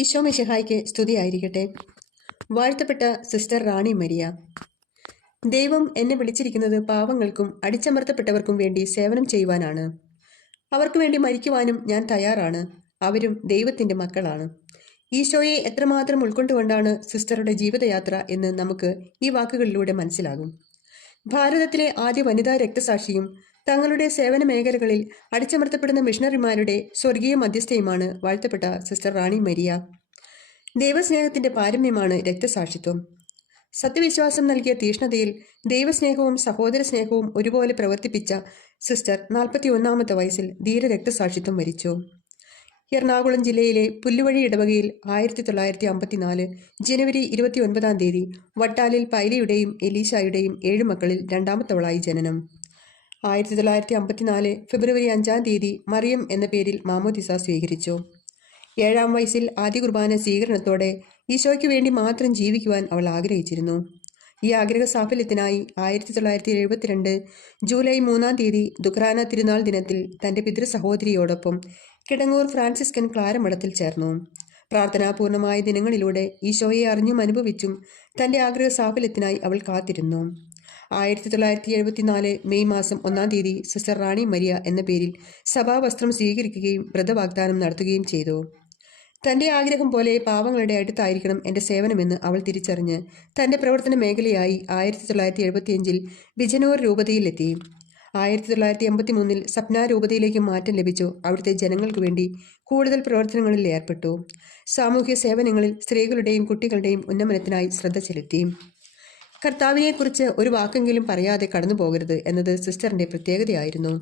ഈശോ മിശിഹായ്ക്ക് സ്തുതിയായിരിക്കട്ടെ. വാഴ്ത്തപ്പെട്ട സിസ്റ്റർ റാണി മരിയ. ദൈവം എന്നെ വിളിച്ചിരിക്കുന്നത് പാവങ്ങൾക്കും അടിച്ചമർത്തപ്പെട്ടവർക്കും വേണ്ടി സേവനം ചെയ്യുവാനാണ്. അവർക്ക് വേണ്ടി മരിക്കുവാനും ഞാൻ തയ്യാറാണ്. അവരും ദൈവത്തിന്റെ മക്കളാണ്. ഈശോയെ എത്രമാത്രം ഉൾക്കൊണ്ടുകൊണ്ടാണ് സിസ്റ്ററുടെ ജീവിതയാത്ര എന്ന് നമുക്ക് ഈ വാക്കുകളിലൂടെ മനസ്സിലാകും. ഭാരതത്തിലെ ആദ്യ വനിതാ രക്തസാക്ഷിയും തങ്ങളുടെ സേവന മേഖലകളിൽ അടിച്ചമർത്തപ്പെടുന്ന മിഷണറിമാരുടെ സ്വർഗീയ മധ്യസ്ഥയുമാണ് വാഴ്ത്തപ്പെട്ട സിസ്റ്റർ റാണി മരിയ. ദൈവസ്നേഹത്തിന്റെ പാരമ്യമാണ് രക്തസാക്ഷിത്വം. സത്യവിശ്വാസം നൽകിയ തീഷ്ണതയിൽ ദൈവസ്നേഹവും സഹോദര സ്നേഹവും ഒരുപോലെ പ്രവർത്തിപ്പിച്ച സിസ്റ്റർ 41-ാമത്തെ വയസ്സിൽ ധീര രക്തസാക്ഷിത്വം വരിച്ചു. എറണാകുളം ജില്ലയിലെ പുല്ലുവഴി ഇടവകയിൽ 1954 ജനുവരി 29-ാം തീയതി വട്ടാലിൽ പൈലയുടെയും എലീശായുടെയും 7 മക്കളിൽ രണ്ടാമത്തവളായി ജനനം. 1954 ഫെബ്രുവരി 5-ാം തീയതി മറിയം എന്ന പേരിൽ മാമോദിസ സ്വീകരിച്ചു. 7-ാം വയസ്സിൽ ആദ്യ കുർബാന സ്വീകരണത്തോടെ ഈശോയ്ക്ക് വേണ്ടി മാത്രം ജീവിക്കുവാൻ അവൾ ആഗ്രഹിച്ചിരുന്നു. ഈ ആഗ്രഹ സാഫല്യത്തിനായി 1972 ജൂലൈ 3-ാം തീയതി ദുഃഖ്രാന തിരുനാൾ ദിനത്തിൽ തന്റെ പിതൃ സഹോദരിയോടൊപ്പം കിടങ്ങൂർ ഫ്രാൻസിസ്കൻ ക്ലാരമഠത്തിൽ ചേർന്നു. പ്രാർത്ഥനാപൂർണമായ ദിനങ്ങളിലൂടെ ഈശോയെ അറിഞ്ഞും അനുഭവിച്ചും തന്റെ ആഗ്രഹ സാഫല്യത്തിനായി അവൾ കാത്തിരുന്നു. 1974 മെയ് മാസം 1-ാം തീയതി സിസ്റ്റർ റാണി മരിയ എന്ന പേരിൽ സഭാവസ്ത്രം സ്വീകരിക്കുകയും വ്രതവാഗ്ദാനം നടത്തുകയും ചെയ്തു. തന്റെ ആഗ്രഹം പോലെ പാവങ്ങളുടെ അടുത്തായിരിക്കണം എന്റെ സേവനമെന്ന് അവൾ തിരിച്ചറിഞ്ഞ് തന്റെ പ്രവർത്തന മേഖലയായി 1975 ബിജനൂർ രൂപതയിലെത്തി. 1983 സപ്ന രൂപതയിലേക്ക് മാറ്റം ലഭിച്ചു. അവിടുത്തെ ജനങ്ങൾക്ക് വേണ്ടി കൂടുതൽ പ്രവർത്തനങ്ങളിൽ ഏർപ്പെട്ടു. സാമൂഹ്യ സേവനങ്ങളിൽ സ്ത്രീകളുടെയും കുട്ടികളുടെയും ഉന്നമനത്തിനായി ശ്രദ്ധ ചെലുത്തി. കർത്താവിനെക്കുറിച്ച് ഒരു വാക്കെങ്കിലും പറയാതെ കടന്നു പോകരുത് എന്നത് സിസ്റ്ററിന്റെ പ്രത്യേകതയായിരുന്നു.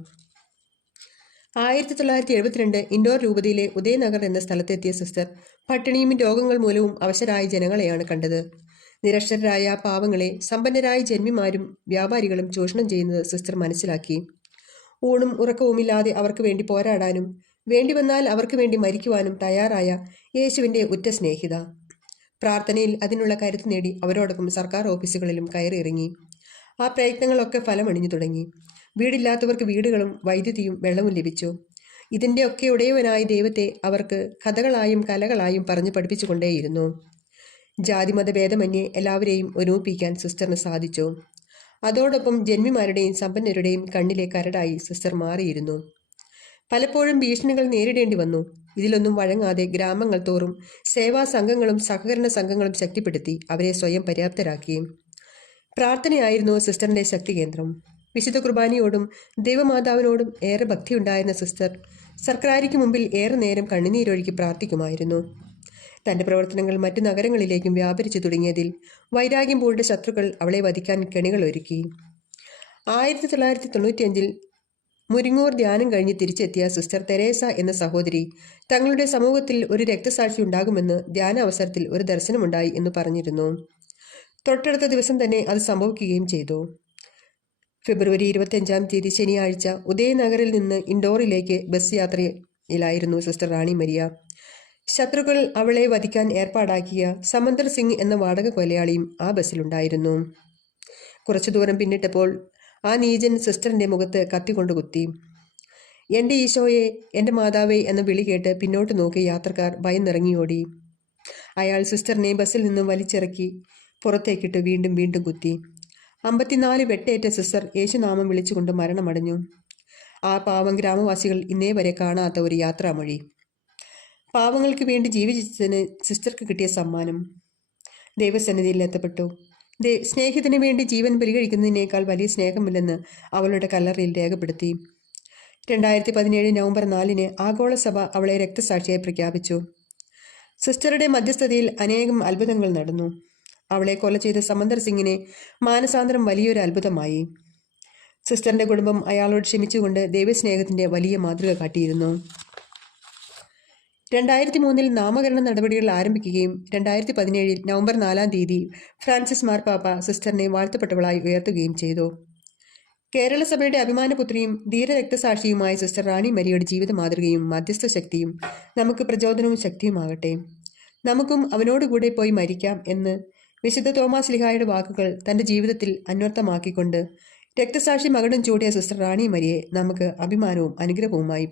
1972 ഇൻഡോർ രൂപതയിലെ ഉദയനഗർ എന്ന സ്ഥലത്തെത്തിയ സിസ്റ്റർ പട്ടിണിയും രോഗങ്ങൾ മൂലവും അവശരായ ജനങ്ങളെയാണ് കണ്ടത്. നിരക്ഷരരായ പാവങ്ങളെ സമ്പന്നരായ ജന്മിമാരും വ്യാപാരികളും ചൂഷണം ചെയ്യുന്നത് സിസ്റ്റർ മനസ്സിലാക്കി. ഊണും ഉറക്കവുമില്ലാതെ അവർക്ക് വേണ്ടി പോരാടാനും വേണ്ടിവന്നാൽ അവർക്ക് വേണ്ടി മരിക്കുവാനും തയ്യാറായ യേശുവിന്റെ ഉറ്റ സ്നേഹിത. പ്രാർത്ഥനയിൽ അതിനുള്ള കരുത്ത് നേടി അവരോടൊപ്പം സർക്കാർ ഓഫീസുകളിലും കയറിയിറങ്ങി. ആ പ്രയത്നങ്ങളൊക്കെ ഫലമണിഞ്ഞു തുടങ്ങി. വീടില്ലാത്തവർക്ക് വീടുകളും വൈദ്യുതിയും വെള്ളവും ലഭിച്ചു. ഇതിന്റെ ഒക്കെ ഉടയവനായ ദൈവത്തെ അവർക്ക് കഥകളായും കലകളായും പറഞ്ഞു പഠിപ്പിച്ചുകൊണ്ടേയിരുന്നു. ജാതിമത ഭേദമന്യേ എല്ലാവരെയും ഒരുമിപ്പിക്കാൻ സിസ്റ്ററിന് സാധിച്ചു. അതോടൊപ്പം ജന്മിമാരുടെയും സമ്പന്നരുടെയും കണ്ണിലെ കരടായി സിസ്റ്റർ മാറിയിരുന്നു. പലപ്പോഴും ഭീഷണികൾ നേരിടേണ്ടി വന്നു. ഇതിലൊന്നും വഴങ്ങാതെ ഗ്രാമങ്ങൾ തോറും സേവാ സംഘങ്ങളും സഹകരണ സംഘങ്ങളും ശക്തിപ്പെടുത്തി അവരെ സ്വയം പര്യാപ്തരാക്കി. പ്രാർത്ഥനയായിരുന്നു സിസ്റ്ററിന്റെ ശക്തി കേന്ദ്രം. വിശുദ്ധ കുർബാനയോടും ദൈവമാതാവിനോടും ഏറെ ഭക്തിയുണ്ടായിരുന്ന സിസ്റ്റർ സർക്കാരിക്ക് മുമ്പിൽ ഏറെ നേരം കണ്ണുനീരൊഴുക്കി പ്രാർത്ഥിക്കുമായിരുന്നു. തന്റെ പ്രവർത്തനങ്ങൾ മറ്റു നഗരങ്ങളിലേക്കും വ്യാപരിച്ചു തുടങ്ങിയതിൽ വൈരാഗ്യം പൂണ്ട ശത്രുക്കൾ അവളെ വധിക്കാൻ കെണികൾ ഒരുക്കി. 1995 മുരിങ്ങൂർ ധ്യാനം കഴിഞ്ഞ് തിരിച്ചെത്തിയ സിസ്റ്റർ തെരേസ എന്ന സഹോദരി തങ്ങളുടെ സമൂഹത്തിൽ ഒരു രക്തസാക്ഷി ഉണ്ടാകുമെന്ന് ധ്യാന അവസരത്തിൽ ഒരു ദർശനമുണ്ടായി എന്ന് പറഞ്ഞിരുന്നു. തൊട്ടടുത്ത ദിവസം തന്നെ അത് സംഭവിക്കുകയും ചെയ്തു. ഫെബ്രുവരി 25-ാം തീയതി ശനിയാഴ്ച ഉദയനഗറിൽ നിന്ന് ഇൻഡോറിലേക്ക് ബസ് യാത്രയിലായിരുന്നു സിസ്റ്റർ റാണി മരിയ. ശത്രുക്കൾ അവളെ വധിക്കാൻ ഏർപ്പാടാക്കിയ സമന്തർ സിംഗ് എന്ന വാടക കൊലയാളിയും ആ ബസ്സിലുണ്ടായിരുന്നു. കുറച്ചു ദൂരം പിന്നിട്ടപ്പോൾ ആ നീചൻ സിസ്റ്ററിന്റെ മുഖത്ത് കത്തികൊണ്ട് കുത്തി. എന്റെ ഈശോയെ, എന്റെ മാതാവേ എന്ന വിളി കേട്ട് പിന്നോട്ട് നോക്കി യാത്രക്കാർ ഭയന്നിറങ്ങിയോടി. അയാൾ സിസ്റ്ററിനെ ബസ്സിൽ നിന്നും വലിച്ചിറക്കി പുറത്തേക്കിട്ട് വീണ്ടും വീണ്ടും കുത്തി. 54 വെട്ടേറ്റ സിസ്റ്റർ യേശുനാമം വിളിച്ചുകൊണ്ട് മരണമടഞ്ഞു. ആ പാവം ഗ്രാമവാസികൾ ഇന്നേ വരെ കാണാത്ത ഒരു യാത്രാമൊഴി. പാവങ്ങൾക്ക് വേണ്ടി ജീവിച്ചതിന് സിസ്റ്റർക്ക് കിട്ടിയ സമ്മാനം. ദൈവസന്നിധിയിൽ എത്തപ്പെട്ടു. സ്നേഹിതന് വേണ്ടി ജീവൻ ബലികഴിക്കുന്നതിനേക്കാൾ വലിയ സ്നേഹമില്ലെന്ന് അവളുടെ കല്ലറയിൽ രേഖപ്പെടുത്തി. 2017 നവംബർ 4-ന് ആഗോളസഭ അവളെ രക്തസാക്ഷിയായി പ്രഖ്യാപിച്ചു. സിസ്റ്ററുടെ മധ്യസ്ഥതയിൽ അനേകം അത്ഭുതങ്ങൾ നടന്നു. അവളെ കൊല ചെയ്ത സമന്തർ സിംഗിനെ മാനസാന്തരം വലിയൊരു അത്ഭുതമായി. സിസ്റ്ററിന്റെ കുടുംബം അയാളോട് ക്ഷമിച്ചുകൊണ്ട് ദൈവസ്നേഹത്തിന്റെ വലിയ മാതൃക കാട്ടിയിരുന്നു. 2003 നാമകരണ നടപടികൾ ആരംഭിക്കുകയും 2017 നവംബർ 4-ാം തീയതി ഫ്രാൻസിസ് മാർപ്പാപ്പ സിസ്റ്ററിനെ വാഴ്ത്തപ്പെട്ടവളായി ഉയർത്തുകയും ചെയ്തു. കേരള സഭയുടെ അഭിമാനപുത്രിയും ധീര രക്തസാക്ഷിയുമായ സിസ്റ്റർ റാണി മരിയയുടെ ജീവിത മാതൃകയും മധ്യസ്ഥ ശക്തിയും നമുക്ക് പ്രചോദനവും ശക്തിയുമാകട്ടെ. നമുക്കും അവനോടുകൂടെ പോയി മരിക്കാം എന്ന് വിശുദ്ധ തോമാസ് ശ്ലീഹായുടെ വാക്കുകൾ തന്റെ ജീവിതത്തിൽ അന്വർത്ഥമാക്കിക്കൊണ്ട് രക്തസാക്ഷി മകുടം ചൂടിയ സിസ്റ്റർ റാണി മരിയെ നമുക്ക് അഭിമാനവും അനുഗ്രഹവുമായി